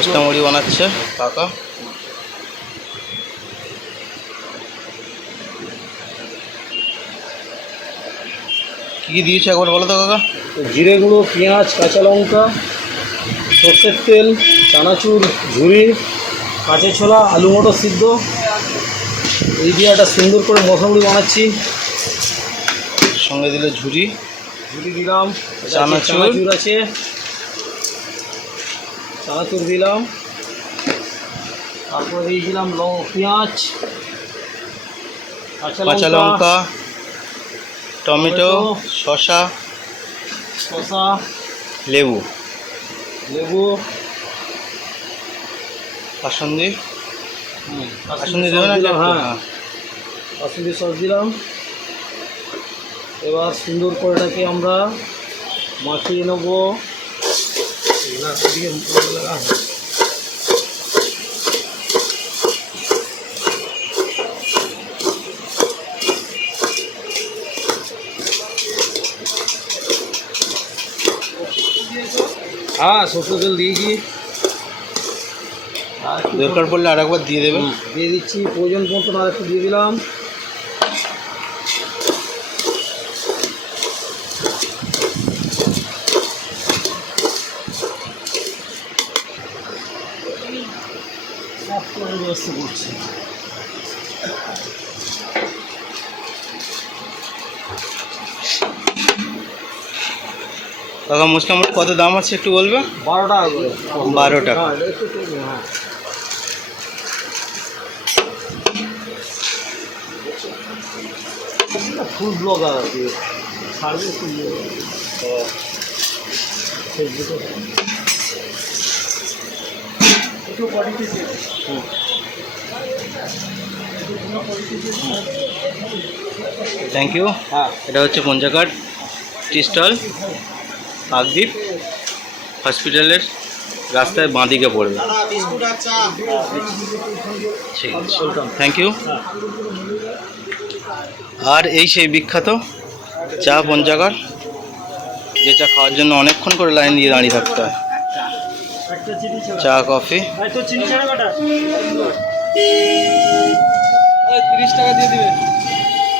মশলা মুড়ি বানাচ্ছে কাকা। কি কি দিয়েছে একবার বলো তো কাকা? জিরে গুঁড়ো, পেঁয়াজ, কাঁচা লঙ্কা, সর্ষের তেল, চানাচুর, ঝুড়ি, কাঁচা ছোলা, আলু মটর সিদ্ধ, এই দিয়ে একটা সুন্দর করে মশলা মুড়ি বানাচ্ছি। সঙ্গে দিলে ঝুড়ি দিলাম, চানাচুর আছে, চানাচুর দিলাম, তারপরে দিয়েছিলাম পেঁয়াজ, কাঁচা লঙ্কা, টমেটো, শসা, লেবু কাসুন্দি দেবে না? হ্যাঁ, কাসুন্দি সস দিলাম। এবার সুন্দর করে এটাকে আমরা মাখিয়ে নেবো। হ্যাঁ, সরষের তেল দিয়েছি, দরকার পড়লে আর একবার দিয়ে দেবেন। দিয়ে দিচ্ছি, প্রয়োজন মতন আর একটু দিয়ে দিলাম। ব্যবস্থা করছি। কাকা মশলা মুড়ি কত দাম আছে একটু বলবে? 12 টাকা করে। 12 টাকা। হ্যাঁ, ফুড ব্লগার আর কি, ছাড়বে ফুড থ্যাংক ইউ। হ্যাঁ, এটা হচ্ছে পঞ্চাঘাট টি স্টল, কাকদ্বীপ হসপিটালের রাস্তায় বাঁদিকে পড়বে। ঠিক আছে, থ্যাংক ইউ। আর এই সেই বিখ্যাত চা পঞ্চাঘাট, যে চা খাওয়ার জন্য অনেকক্ষণ করে লাইন দিয়ে দাঁড়িয়ে থাকতে হয়। চা কফি 30 টাকা দিয়ে দিবে।